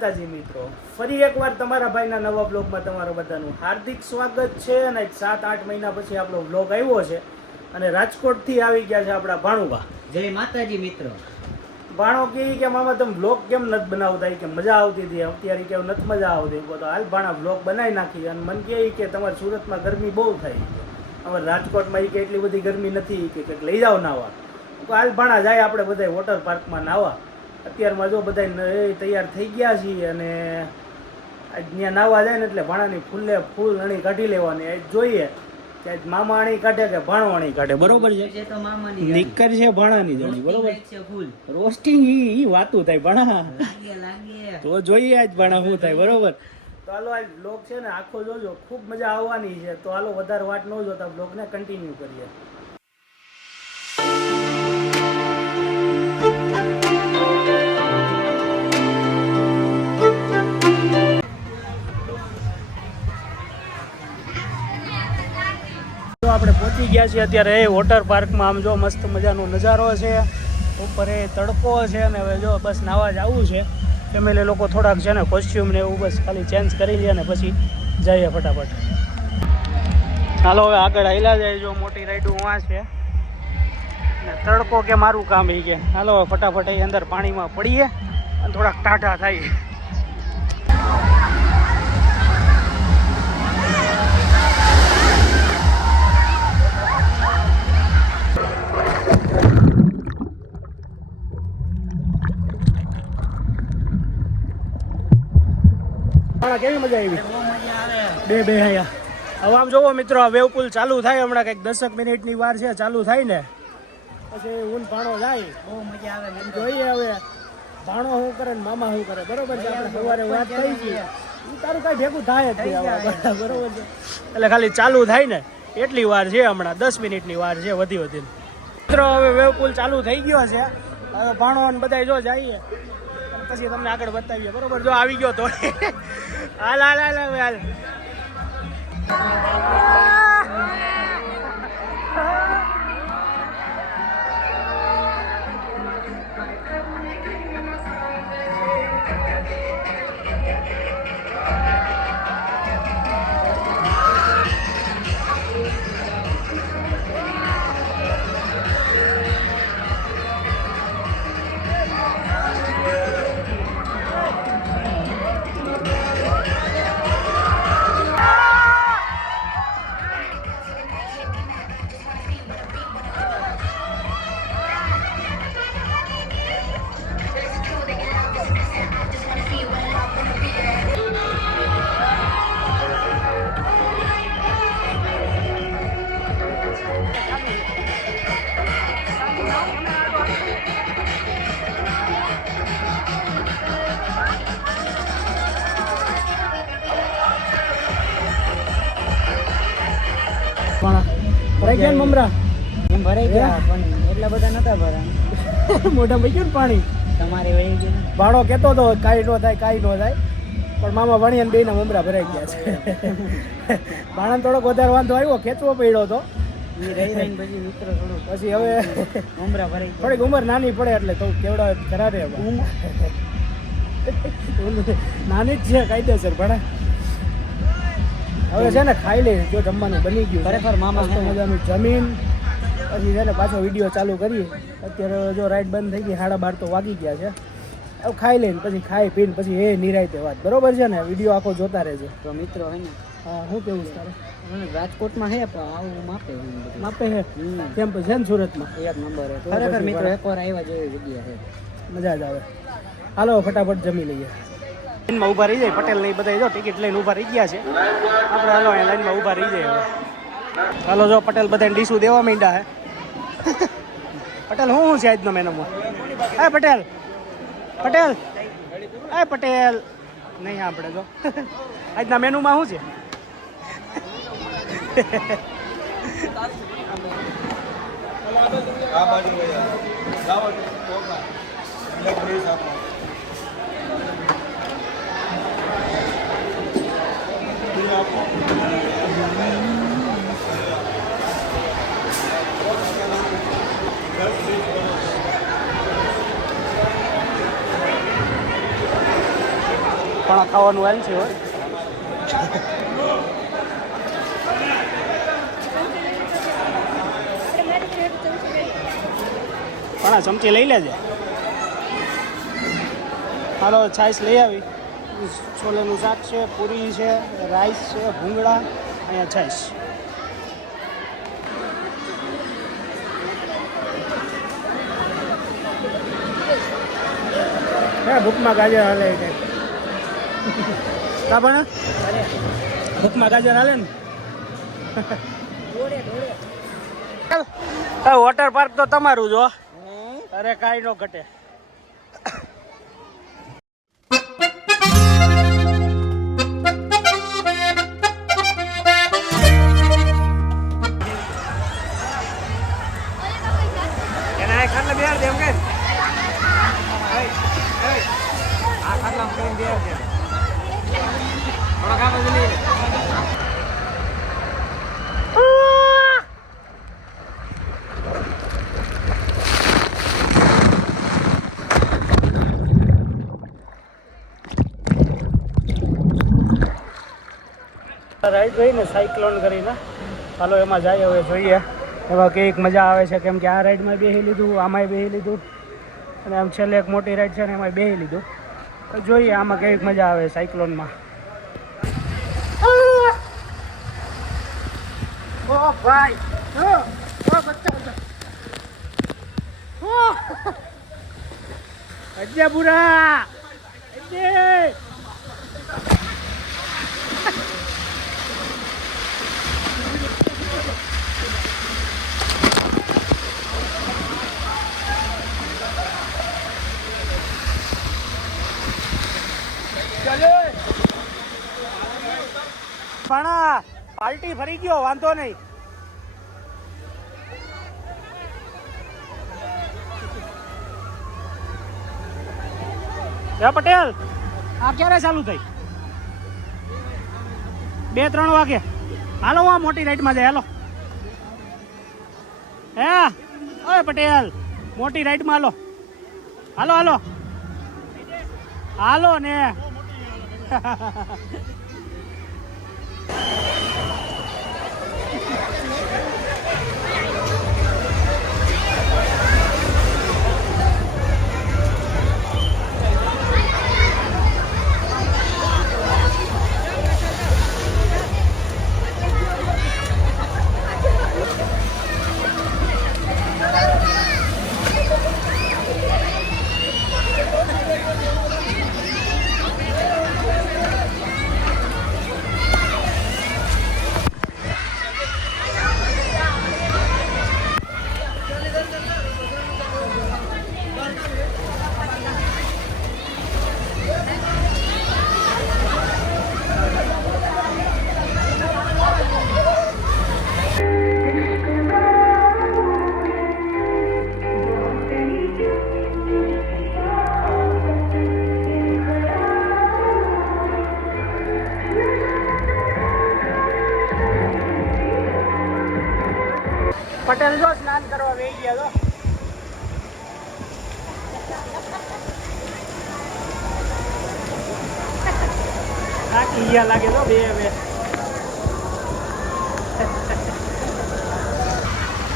માતાજી મિત્રો, ફરી એકવાર તમારા ભાઈના નવા બ્લોગમાં તમારું બધાનું હાર્દિક સ્વાગત છે. અને 7-8 મહિના પછી આપણો બ્લોગ આવ્યો છે અને રાજકોટથી આવી ગયા છે આપણા ભાણુબા. જય માતાજી મિત્રો. ભાણો કહે કે મામા તમે બ્લોગ કેમ નથી બનાવતા, કે મજા આવતી હતી, અત્યારે કે નથી મજા આવતી. તો હાલ ભાણા બ્લોગ બનાવી નાખી. અને મને કહે કે તમારે સુરતમાં ગરમી બહુ થાય, અમારે રાજકોટમાં કે એટલી બધી ગરમી નથી, કે કંઈક લઈ જાઓ નાવા. તો હાલ ભાણા જાય આપણે બધા વોટર પાર્કમાં નાવા. અત્યારમાં જો બધા તૈયાર થઈ ગયા છીએ અને ત્યાં નાવા જાય ને એટલે ભાણાની ફૂલ અણી કાઢી લેવાની. જોઈએ કે મામા અણી કાઢે કે ભાણો અણી કાઢે. બરોબર છે, તો મામાની નીકર છે ભાણાની જણી. બરોબર છે, ફૂલ રોસ્ટિંગ ઈ વાતું થાય ભાણા લાગે તો જોઈએ આજ ભાણા શું થાય. બરોબર, તો હાલો આજ બ્લોગ છે ને આખો જોજો, ખૂબ મજા આવવાની છે. તો હાલો વધારે વાટ ન જોતા બ્લોગને કન્ટિન્યુ કરીએ. આપણે પહોંચી ગયા છીએ અત્યારે વોટર પાર્કમાં. આમ જો મસ્ત મજાનો નજારો છે, ઉપર એ તડકો છે અને હવે જો બસ નાવા જ આવવું છે. ફેમિલી લોકો થોડાક છે ને કોસ્ચ્યુમ ને એવું બસ ખાલી ચેન્જ કરી લે ને પછી જઈએ ફટાફટ. હાલો હવે આગળ હાલ્યા જાય. જો મોટી રાઈડું વાં છે ને તડકો કે મારું કામ એ કે હાલો ફટાફટ એ અંદર પાણીમાં પડીએ અને થોડાક ટાઢા થાય. કેવી મજા આવી? બે હવે આમ જોવો મિત્રો, આ વેવ પુલ ચાલુ થાય હમણાં કંઈક 10 મિનિટની વાર છે. ચાલુ થાય ને પછી ઊન ભાણો જાય, બહુ મજા આવે. જોઈએ હવે ભાણો શું કરે ને મામા શું કરે. બરોબર છે, આપણે સવારે વાત થઈ ગઈ, તારું કઈ ભેગું થાય જ નહીં. બરોબર છે, એટલે ખાલી ચાલુ થાય ને એટલી વાર છે. હમણાં 10 મિનિટની વાર છે વધી મિત્રો. હવે વેવ પુલ ચાલુ થઈ ગયો છે. હવે ભાણો ને બધા જો જઈએ પછી તમને આગળ બતાવીએ. બરોબર, જો આવી ગયો તો હાલ હાલ હાલ હાલ. ભરાઈ ગયા ને મમરા? એમ ભરાઈ ગયા પણ એટલા બધા નતા ભરા. મોઢા માં ગયું ને પાણી તમારે વહી ગયું. ભાણો કેતો હતો કાંઈ ન થાય કાંઈ ન થાય, પણ મામા ભણી અને બેના મમરા ભરાઈ ગયા છે. ભાણાને થોડોક વધારે વાંધો આવ્યો, ખેંચવો પડ્યો હતો પછી મિત્રો થોડું. પછી હવે મમરા ભરાઈ થોડીક ઉંમર નાની પડે એટલે તો કેવડા કરારે નાની જ છે કાયદેસર. ભણે હવે છે ને ખાઈ લે. જો જમવાનું બની ગયું ખરેખર મામા મજાનું જમીન પછી છે ને પાછો વિડીયો ચાલુ કરીએ. અત્યારે જો રાઈડ બંધ થઈ ગઈ, 12:30 તો વાગી ગયા છે. હવે ખાઈ લઈને પછી ખાઈ પીને પછી એ નિરાયતે વાત. બરોબર છે ને, વિડીયો આખો જોતા રહેજો. તો મિત્રો હે ને, હા શું કેવું છે તારે? રાજકોટમાં હે આવું માપે હે કેમ છે ને સુરતમાં એક નંબર હે ખરેખર મિત્રો. એકવાર આવ્યા જેવી જગ્યા છે, મજા જ આવે. હાલો ફટાફટ જમી લઈએ. લાઈનમાં ઊભા રહી જાય પટેલ નહીં બધા, જો ટિકિટ લઈને ઊભા રહી ગયા છે. આપણે હાલો અહીંયા લાઈનમાં ઊભા રહી જાય હવે. હાલો જો પટેલ બધાને ડીશું દેવા માંડ્યા હે. પટેલ શું છે આજનો મેનુમાં? હે પટેલ પટેલ હે પટેલ નહીં આપણે જો આજના મેનુમાં શું છે? ખાવાનું હાલ છે હોય. પણ આ ચમચી લઈ લેજે. હાલો છાશ લઈ આવી. છોલેનું શાક છે, પૂરી છે, રાઈસ છે, ભૂંગળા, અહીંયા છાશ. ભૂખમાં ગાજર હાલે કંઈક કા પણ ભૂખમાં ગાજર હાલે ને. વોટર પાર્ક તો તમારું જો. અરે કાંઈ નો ઘટે. રાઈડ રહી ને સાયક્લોન કરીને. ચાલો એમાં જાય હવે જોઈએ એમાં કંઈક મજા આવે છે. કેમ કે આ રાઈડમાં બેસી લીધું, આમાંય બેસી લીધું, અને આમ છેલ્લે એક મોટી રાઈડ છે ને એમાં બેસી લીધું. તો જોઈએ આમાં કંઈક મજા આવે સાયક્લોનમાં. ઓ ભાઈ અજ્જે બુરા અજ્જે. પણ પાર્ટી ફરી ગયો, વાંધો નહીં. પટેલ આ ક્યારે ચાલુ થઈ? 2-3 વાગે. હાલો આ મોટી રાઈડમાં જાય. હાલો હે ઓય પટેલ મોટી રાઈડમાં હાલો. હાલો હાલો હાલો ને. પટેલ જો સ્નાન કરવા વહી ગયા તો. થાકી ગયા લાગે તો બે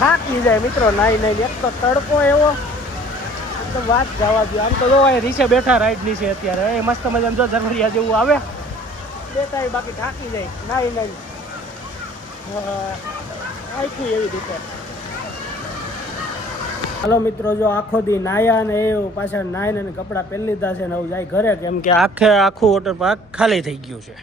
થાકી જાય મિત્રો નાઈ નાઈ. એક તો તડકો એવો તો વાત જવા દો. આમ તો જો નીચે બેઠા રાઈડ નીચે અત્યારે એ મસ્ત મજાનું જો ઝરમરિયા જેવું આવે બેઠા, બાકી થાકી જાય નાઈ નાઈ. આખી એવી રીતે. હાલો મિત્રો જો આખો દી નાયા ને એ પાછા નાઈને અને કપડાં પહેરી લીધા છે ને હવે જાય ઘરે. કેમ કે આખું વોટર પાર્ક ખાલી થઈ ગયું છે.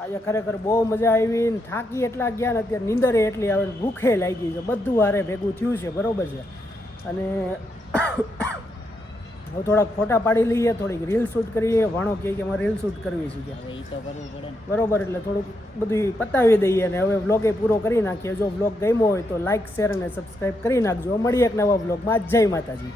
આજે ખરેખર બહુ મજા આવી ને થાકી એટલા ગયા ને અત્યારે નીંદરે એટલી આવે, ભૂખે લાગી છે, બધું હારે ભેગું થયું છે. બરોબર છે. અને હવે થોડાક ફોટા પાડી લઈએ, થોડીક રીલ શૂટ કરીએ. વાણો કહે કે અમારે રીલ શૂટ કરવી છે કે એ તો કરવું પડે બરોબર. એટલે થોડુંક બધું પતાવી દઈએ અને હવે વ્લોગ એ પૂરો કરી નાખીએ. જો વ્લોગ ગમ્યો હોય તો લાઇક શેર અને સબસ્ક્રાઈબ કરી નાખજો. મળીએ એક નવા વ્લોગમાં. જય માતાજી.